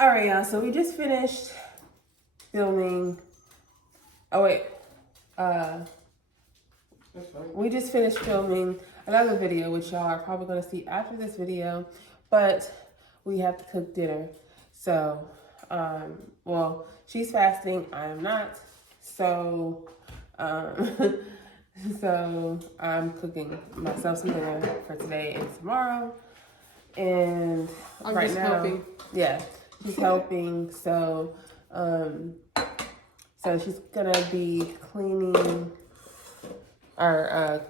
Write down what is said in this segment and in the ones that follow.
All right, y'all. So we just finished filming. Oh wait, we just finished filming another video, which y'all are probably gonna see after this video. But we have to cook dinner. So, well, she's fasting. I am not. So, so I'm cooking myself some dinner for today and tomorrow. And I'm right just now, helping. Yeah, she's helping. So, so she's gonna be cleaning or,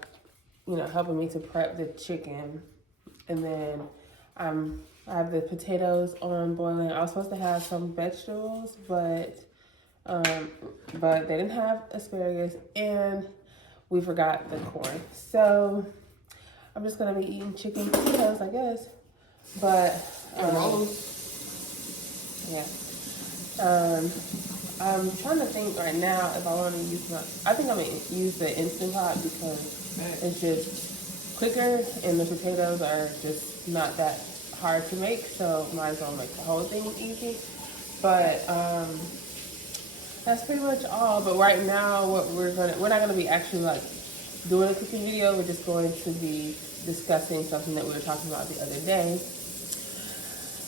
helping me to prep the chicken, and then I have the potatoes on boiling. I was supposed to have some vegetables, but they didn't have asparagus, and we forgot the corn. So I'm just gonna be eating chicken potatoes, I guess. But yeah. I'm trying to think right now if I want to use I think I'm gonna use the Instant Pot because it's just quicker and the potatoes are just not that hard to make, so might as well make the whole thing easy. But that's pretty much all. But right now, we're not gonna be actually like doing a cooking video. We're just going to be discussing something that we were talking about the other day,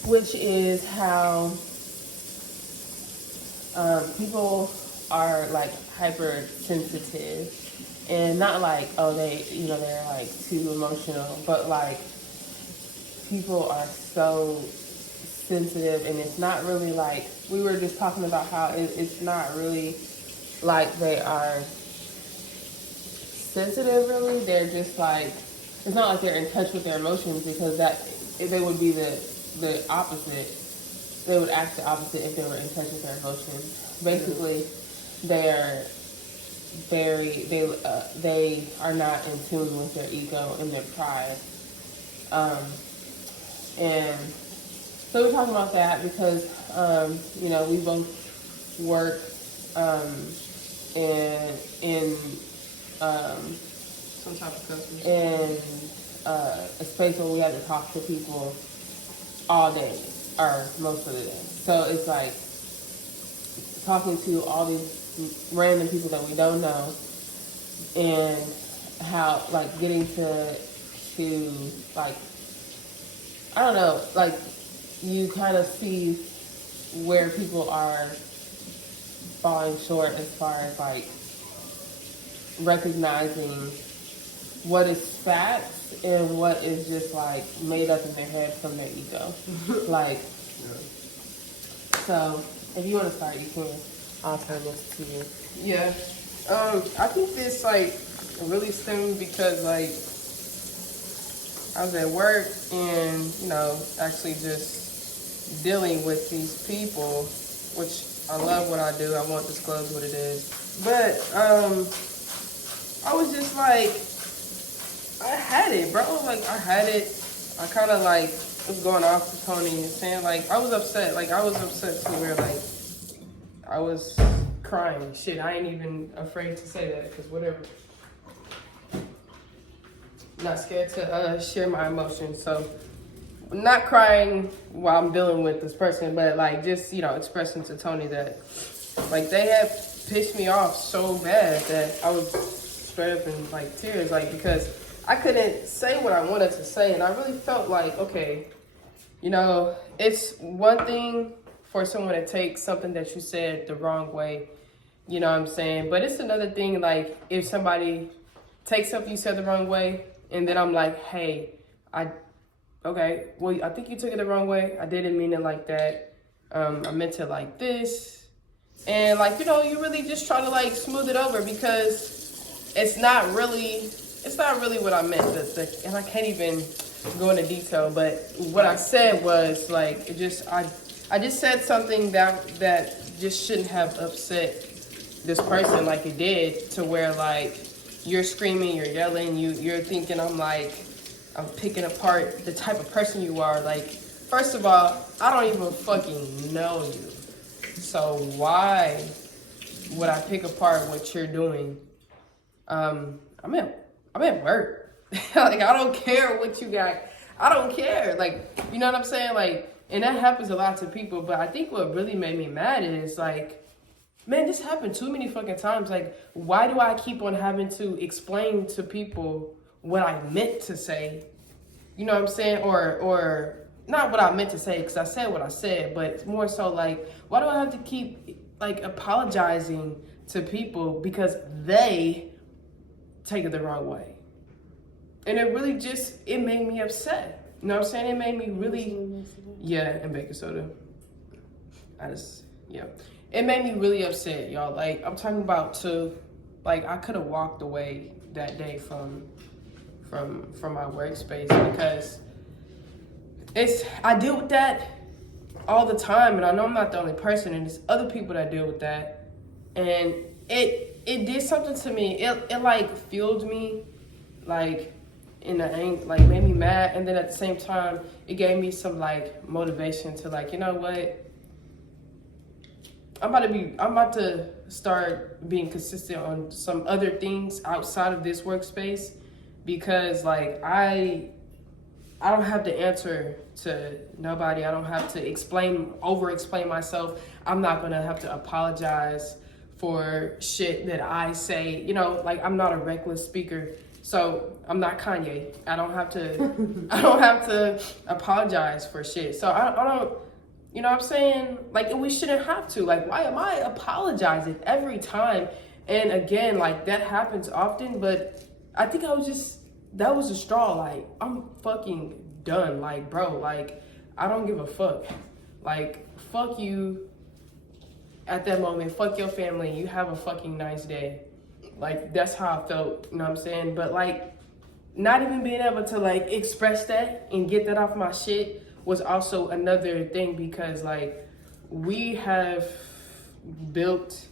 which is how people are like hypersensitive, and not like, oh, they're like too emotional, but like people are so sensitive, and it's not really like, we were just talking about how it's not really like they are sensitive really. They're just like, it's not like they're in touch with their emotions, because they would be the opposite. They would act the opposite if they were in touch with their emotions. Basically, they are not in tune with their ego and their pride. And so we're talking about that because, we both work in some type of customer in a space where we have to talk to people all day or most of the day. So it's like talking to all these random people that we don't know, and how like getting to like, I don't know, like you kind of see where people are falling short as far as like recognizing what is facts and what is just like made up in their head from their ego. Like, so if you want to start, you can. I'll turn this to you. Yeah. I think this like really stemmed because like I was at work and, actually just dealing with these people, which I love what I do. I won't disclose what it is. But I was just like, I had it, bro. Like, I had it. I kind of like was going off to Tonii and saying like, I was upset. Like, I was upset to where like I was crying. Shit, I ain't even afraid to say that because whatever. Not scared to share my emotions. So, not crying while I'm dealing with this person, but like just, expressing to Tonii that like they had pissed me off so bad that I was straight up in like tears, like because I couldn't say what I wanted to say. And I really felt like, okay, it's one thing for someone to take something that you said the wrong way, you know what I'm saying? But it's another thing, like, if somebody takes something you said the wrong way, and then I'm like, hey, okay, well, I think you took it the wrong way. I didn't mean it like that. I meant it like this. And, like, you really just try to, like, smooth it over because it's not really what I meant. And I can't even go into detail, but what I said was, like, I just said something that just shouldn't have upset this person like it did, to where, like, you're screaming, you're yelling, you're thinking I'm picking apart the type of person you are. Like, first of all, I don't even fucking know you. So why would I pick apart what you're doing? I'm at work. Like, I don't care what you got. I don't care. Like, you know what I'm saying? Like, And that happens a lot to people. But I think what really made me mad is like, man, this happened too many fucking times. Like, why do I keep on having to explain to people what I meant to say? You know what I'm saying? Or not what I meant to say, because I said what I said, but it's more so like, why do I have to keep like apologizing to people because they take it the wrong way? And it really just, it made me upset. You know what I'm saying? It made me really, yeah, and baking soda. It made me really upset, y'all. Like, I'm talking about like, I could have walked away that day from my workspace, because I deal with that all the time, and I know I'm not the only person, and there's other people that deal with that, and it did something to me. It like fueled me, like in the anger, like made me mad, and then at the same time, it gave me some like motivation to like, you know what? I'm about to start being consistent on some other things outside of this workspace, because like I don't have the answer to nobody. I don't have to over explain myself. I'm not gonna have to apologize for shit that I say. You know, like, I'm not a reckless speaker, so I'm not Kanye. I don't have to apologize for shit. So I don't. You know what I'm saying? Like, we shouldn't have to. Like, why am I apologizing every time? And again, like, that happens often, but I think that was a straw. Like, I'm fucking done. Like, bro, like, I don't give a fuck. Like, fuck you at that moment. Fuck your family. You have a fucking nice day. Like, that's how I felt, you know what I'm saying? But, like, not even being able to, like, express that and get that off my shit was also another thing, because like we have built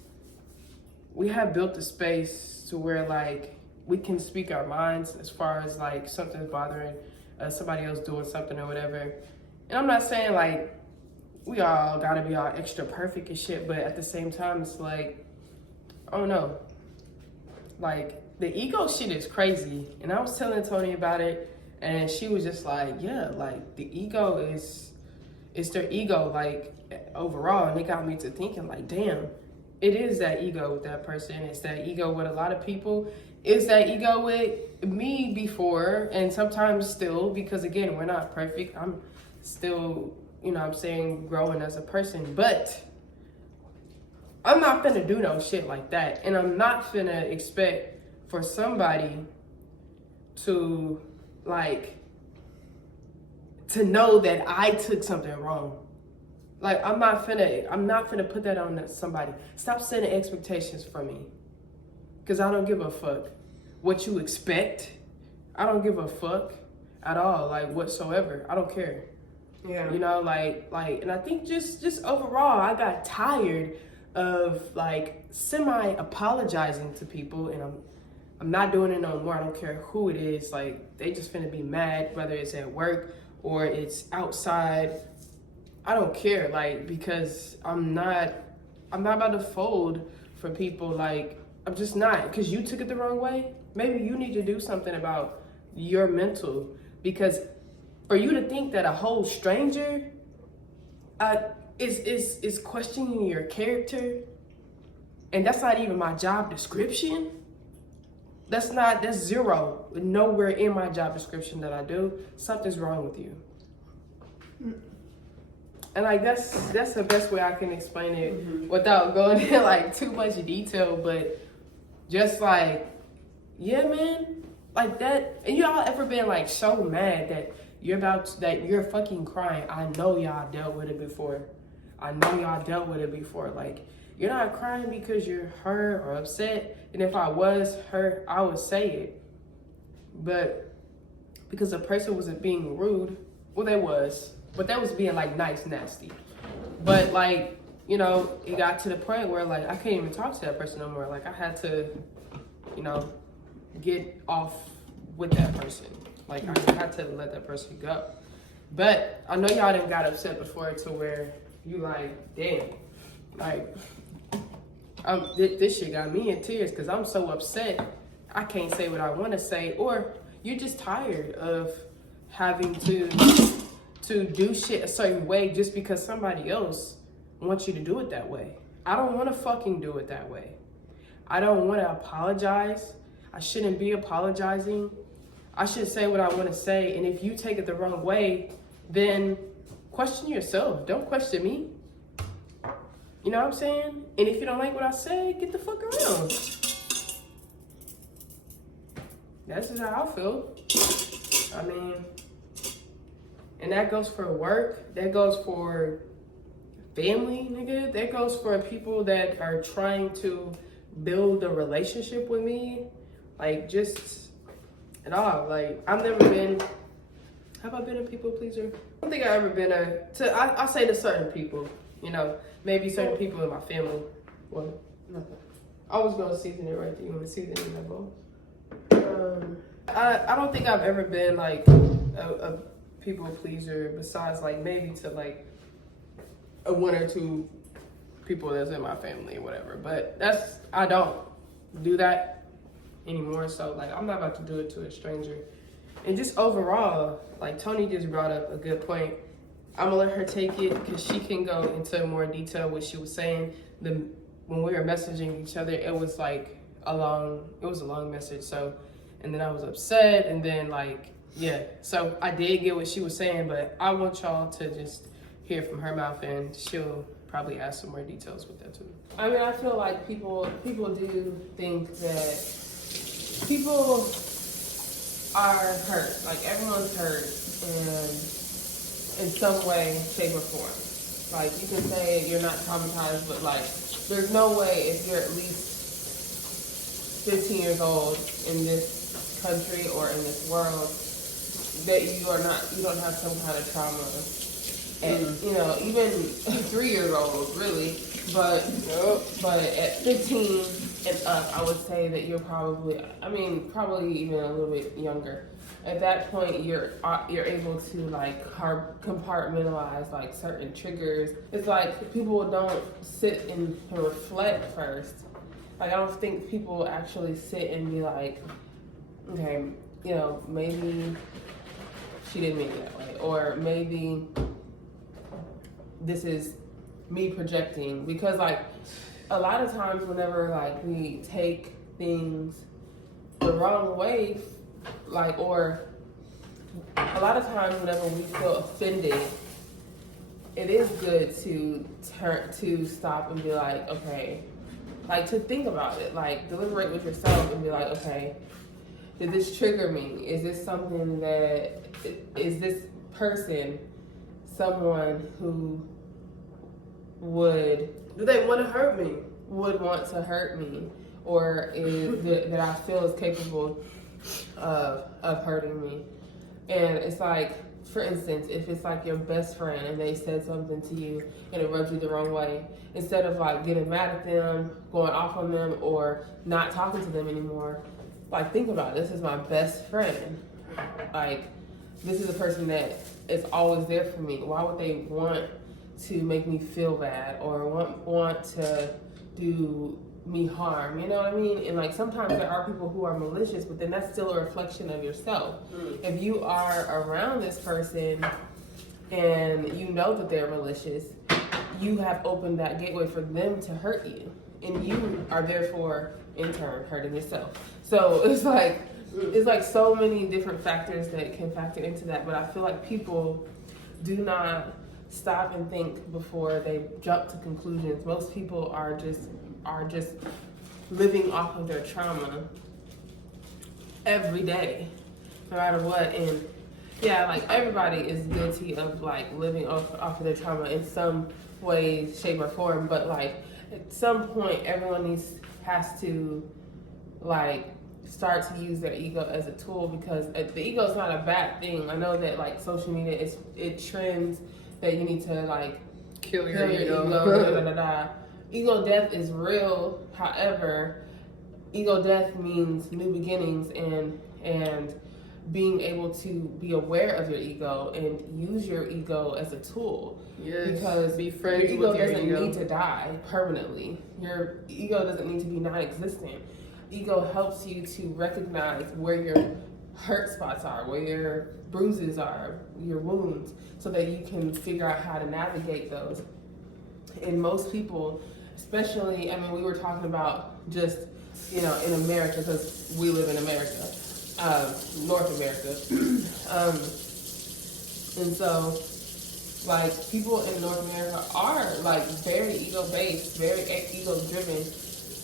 a space to where like we can speak our minds as far as like something's bothering somebody else doing something or whatever. And I'm not saying like we all gotta be all extra perfect and shit, but at the same time it's like, I don't know, like the ego shit is crazy. And I was telling Tonii about it, and she was just like, yeah, like the ego it's their ego, like overall. And it got me to thinking like, damn, it is that ego with that person. It's that ego with a lot of people. It's that ego with me before, and sometimes still, because again, we're not perfect. I'm still, you know what I'm saying, growing as a person, but I'm not finna do no shit like that. And I'm not finna expect for somebody to like to know that I took something wrong. Like, I'm not finna put that on somebody. Stop setting expectations for me, because I don't give a fuck what you expect. I don't give a fuck at all, like, whatsoever. I don't care. Yeah. You know, like, and I think just overall, I got tired of like semi apologizing to people, and I'm not doing it no more. I don't care who it is. Like, they just finna be mad, whether it's at work or it's outside. I don't care, like, because I'm not about to fold for people. Like, I'm just not, because you took it the wrong way. Maybe you need to do something about your mental, because for you to think that a whole stranger is questioning your character, and that's not even my job description. That's zero. Nowhere in my job description that I do. Something's wrong with you. And like that's the best way I can explain it without going into like too much detail, but just like, yeah, man, like that. And y'all ever been like so mad that you're fucking crying? I know y'all dealt with it before. Like, you're not crying because you're hurt or upset. And if I was hurt, I would say it. But because the person wasn't being rude, well, they was. But that was being like nice, nasty. But like, you know, it got to the point where like I can't even talk to that person no more. Like, I had to, you know, get off with that person. Like, I had to let that person go. But I know y'all done got upset before to where you like, damn, like, this shit got me in tears because I'm so upset I can't say what I want to say. Or you're just tired of having to to do shit a certain way just because somebody else wants you to do it that way. I don't want to fucking do it that way. I don't want to apologize. I shouldn't be apologizing. I should say what I want to say. And if you take it the wrong way, then question yourself. Don't question me. You know what I'm saying? And if you don't like what I say, get the fuck around. That's just how I feel. I mean, and that goes for work. That goes for family, nigga. That goes for people that are trying to build a relationship with me. Like, just at all. Like, I've never been, have I been a people pleaser? I don't think I've ever been I'll say to certain people, you know, maybe certain people in my family. What? Nothing. I was going to season it right there. You want to season it in that bowl? I don't think I've ever been like a people pleaser besides like maybe to like a one or two people that's in my family or whatever. But I don't do that anymore. So like I'm not about to do it to a stranger. And just overall, like Tonii just brought up a good point. I'm gonna let her take it because she can go into more detail what she was saying. When we were messaging each other, it was like a long message. So, and then I was upset, and then like, yeah. So I did get what she was saying, but I want y'all to just hear from her mouth, and she'll probably add some more details with that too. I mean, I feel like people do think that people are hurt. Like everyone's hurt, and in some way, shape, or form. Like you can say you're not traumatized, but like there's no way if you're at least 15 years old in this country or in this world that you don't have some kind of trauma. And you know, even 3-year-olds really, but at 15 and up, I would say that you're probably even a little bit younger. At that point, you're able to like compartmentalize like certain triggers. It's like people don't sit and reflect first. Like I don't think people actually sit and be like, okay, you know, maybe she didn't mean it that way, or maybe this is me projecting. Because like a lot of times whenever like we take things the wrong way, like, or a lot of times whenever we feel offended, it is good to stop and be like, okay, like to think about it, like deliberate with yourself and be like, okay, did this trigger me? Is this something that, is this person someone who do they want to hurt me? Would want to hurt me, or is that I feel is capable of hurting me? And it's like, for instance, if it's like your best friend and they said something to you and it rubbed you the wrong way, instead of like getting mad at them, going off on them, or not talking to them anymore, like think about it. This is my best friend. Like this is a person that is always there for me. Why would they want to make me feel bad or want to do me harm? You know what I mean? And like sometimes there are people who are malicious, but then that's still a reflection of yourself. If you are around this person and you know that they're malicious, you have opened that gateway for them to hurt you, and you are therefore in turn hurting yourself. So it's like so many different factors that can factor into that. But I feel like people do not stop and think before they jump to conclusions. Most people are just living off of their trauma every day, no matter what. And yeah, like everybody is guilty of like living off of their trauma in some way, shape, or form. But like at some point, everyone has to like start to use their ego as a tool, because the ego is not a bad thing. I know that like social media, it trends that you need to like kill your ego. Ego death is real. However, ego death means new beginnings and being able to be aware of your ego and use your ego as a tool. Yes. Because your ego doesn't need to die permanently. Your ego doesn't need to be non-existent. Ego helps you to recognize where you're hurt spots are, where your bruises are, your wounds, so that you can figure out how to navigate those. And most people, especially, I mean, we were talking about just, you know, in America, because we live in America, North America. And so, like, people in North America are, like, very ego-based, very ego-driven,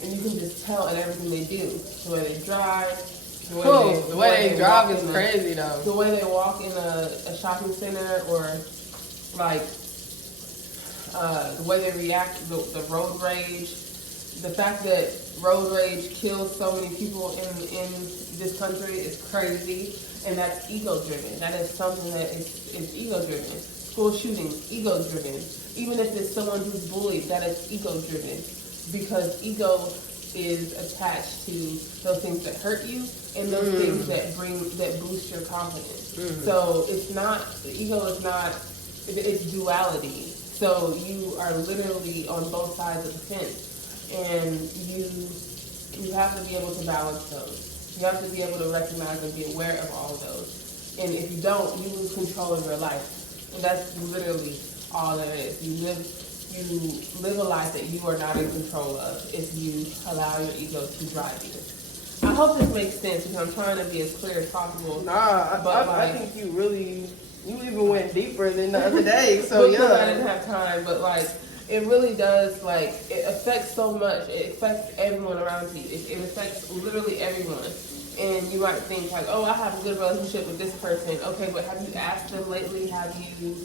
and you can just tell in everything they do. The way they drive, the way they drive is crazy, though. The way they walk in a shopping center, or, like, the way they react, the road rage, the fact that road rage kills so many people in this country is crazy, and that's ego-driven. That is something that is ego-driven. School shootings, ego-driven. Even if it's someone who's bullied, that is ego-driven, because ego is attached to those things that hurt you and those things that boost your confidence. So it's not, the ego is not, it's duality. So you are literally on both sides of the fence, and you have to be able to balance those. You have to be able to recognize and be aware of all of those. And if you don't, you lose control of your life. And that's literally all there is. You live a life that you are not in control of if you allow your ego to drive you. I hope this makes sense, because I'm trying to be as clear as possible. Nah, I think you even went deeper than the other day. So because I didn't have time, but like, it really does, like, it affects so much. It affects everyone around you. It affects literally everyone. And you might think like, oh, I have a good relationship with this person. Okay, but have you asked them lately? Have you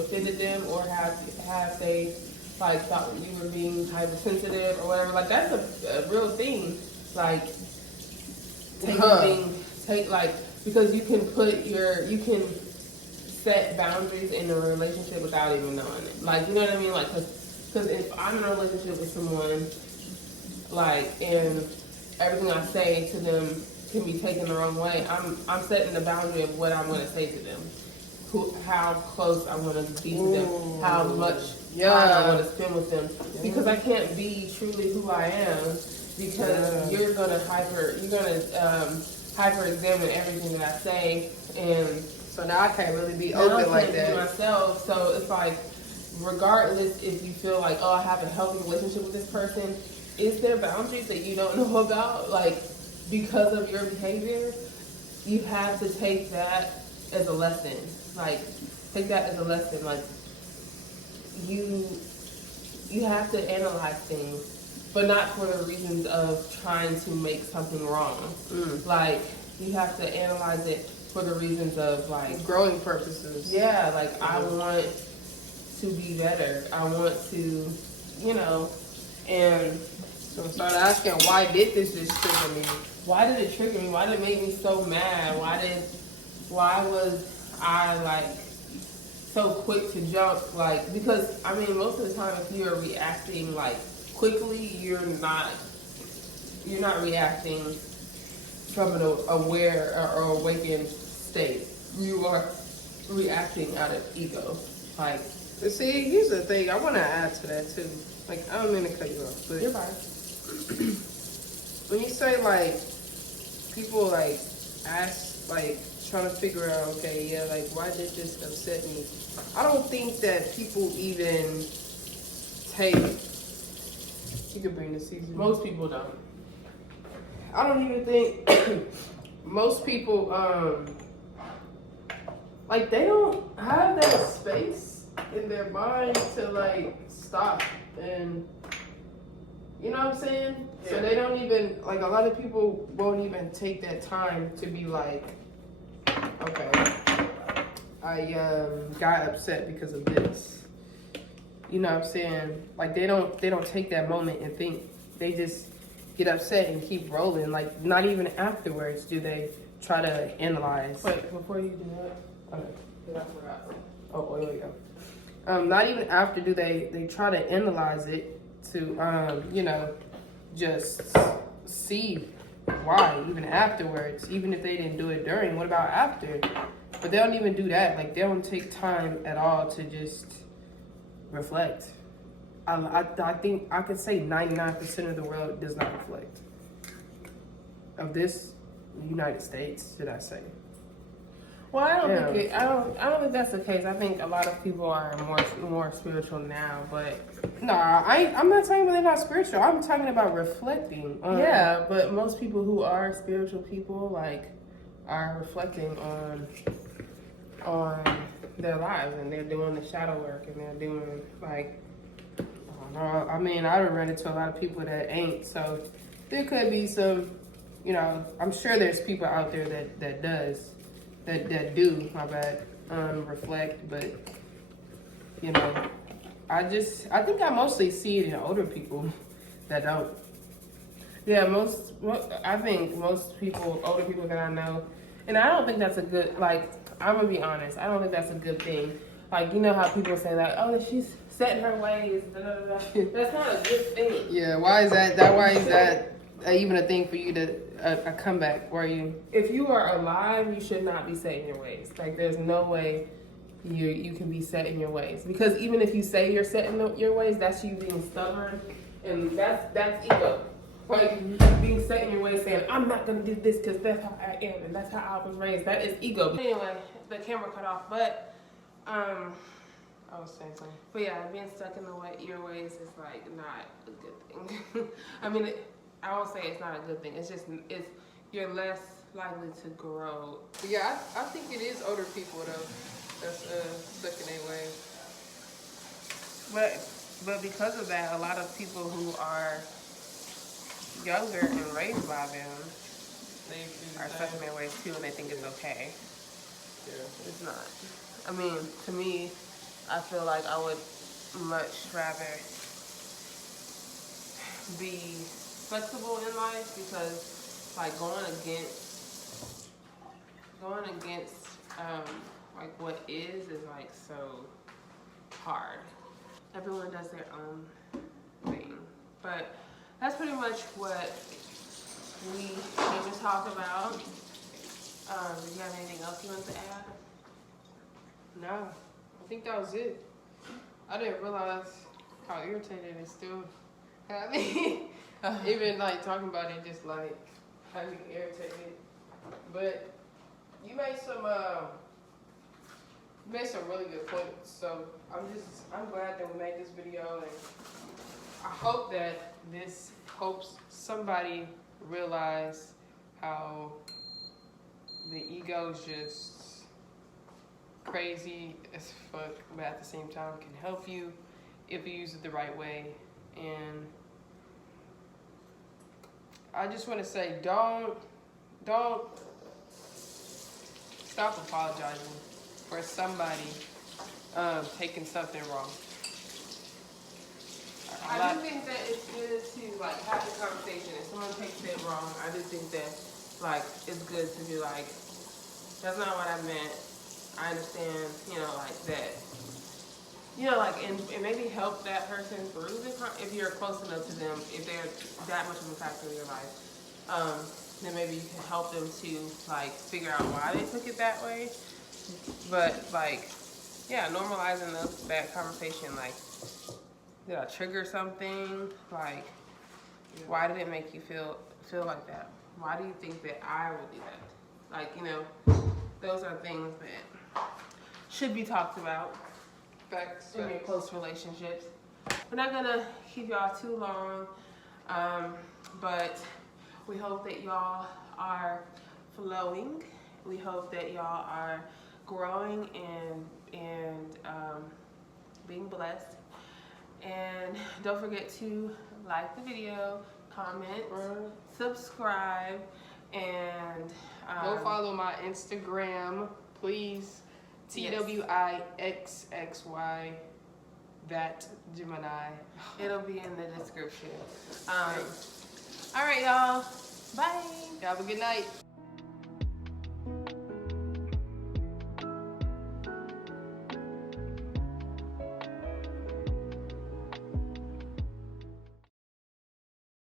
offended them, or have they like thought that you were being hypersensitive or whatever? Like, that's a real thing. Like, because you can set boundaries in a relationship without even knowing it. Like, you know what I mean? Like, because if I'm in a relationship with someone, like, and everything I say to them can be taken the wrong way, I'm setting the boundary of what I'm going to say to them, how close I want to be to them, how much time I want to spend with them, because I can't be truly who I am, because you're going to hyper examine everything that I say, and so now I can't really be open like that myself. So it's like, regardless if you feel like, oh, I have a healthy relationship with this person, is there boundaries that you don't know about, like, because of your behavior? You have to take that as a lesson. Like, take that as a lesson. Like, you have to analyze things, but not for the reasons of trying to make something wrong. Like, you have to analyze it for the reasons of, like, growing purposes. Yeah, like, I want to be better. I want to, you know, and so start asking, why did this just trigger me? Why did it trigger me? Why did it make me so mad? Why was I, like, so quick to jump? Like, because, I mean, most of the time, if you're reacting, like, quickly, you're not reacting from an aware or awakened state. You are reacting out of ego. Like, see, here's the thing. I want to add to that, too. Like, I don't mean to cut you off, but you're fine. When you say, like, people, like, ask, like, trying to figure out, okay, yeah, like, why did this upset me? I don't think that people even take, you can bring the season. Most people don't. I don't even think most people, like, they don't have that space in their mind to, like, stop and, you know what I'm saying? Yeah. So they don't even, like, a lot of people won't even take that time to be like, okay, I got upset because of this. You know what I'm saying? Like, they don't take that moment and think. They just get upset and keep rolling. Like, not even afterwards do they try to analyze. Wait, before you do that, okay, I forgot. Oh, there we go. Not even after do they try to analyze it to, you know, just see why, even afterwards, even if they didn't do it during, what about after? But they don't even do that. Like, they don't take time at all to just reflect. I think I could say 99% of the world does not reflect. Of this the United States, should I say? Well, I don't Yeah. think I don't think that's the case. I think a lot of people are more spiritual now, but Nah, I'm not talking about they're not spiritual. I'm talking about reflecting on. yeah, but most people who are spiritual people like are reflecting on their lives, and they're doing the shadow work, and they're doing like I don't know. I mean, I run into a lot of people that ain't, so there could be some, you know, I'm sure there's people out there that do, my bad, reflect, but you know, I think I mostly see it in older people that don't. Yeah, I think most people, older people that I know, and I don't think that's a good, like, I'm gonna be honest, I don't think that's a good thing. Like, you know how people say like, oh, she's set in her ways, da, da, da, da. That's not a good thing. Yeah, why is that even a thing for you to a comeback? Where you? If you are alive, you should not be set in your ways. Like, there's no way you can be set in your ways, because even if you say you're set in your ways, that's you being stubborn, and that's ego. Like, being set in your ways, saying I'm not gonna do this because that's how I am and that's how I was raised. That is ego. Anyway, the camera cut off, but I was saying something. But yeah, being stuck in your ways is like not a good thing. I mean, I won't say it's not a good thing. It's just you're less likely to grow. But yeah, I think it is older people though that's stuck in their ways. But because of that, a lot of people who are younger and raised by them are stuck in their ways too, and they think it's okay. Yeah. It's not. I mean, to me, I feel like I would much rather be flexible in life, because like going against like what is like so hard. Everyone does their own thing, but that's pretty much what we came to talk about. Do you have anything else you want to add? No, I think that was it. I didn't realize how irritated it still had me. Even like talking about it just like had me irritated. But you made some really good points. So I'm glad that we made this video, and I hope that this helps somebody realize how the ego's just crazy as fuck, but at the same time can help you if you use it the right way. And I just want to say, don't stop apologizing for somebody taking something wrong. I do think that it's good to like have the conversation. If someone takes it wrong, I do think that like it's good to be like, that's not what I meant. I understand, you know, like that. You know, like, and maybe help that person through the if you're close enough to them, if they're that much of a factor in your life, then maybe you can help them to like figure out why they took it that way. But like, yeah, normalizing that conversation, like, did I trigger something? Like, why did it make you feel like that? Why do you think that I would do that? Like, you know, those are things that should be talked about. Facts. In your close relationships. We're not gonna keep y'all too long, but we hope that y'all are flowing. We hope that y'all are growing and being blessed. And don't forget to like the video, comment, subscribe, and go follow my Instagram, please. TWIXXY, that Gemini. It'll be in the description. All right, y'all. Bye. Have a good night.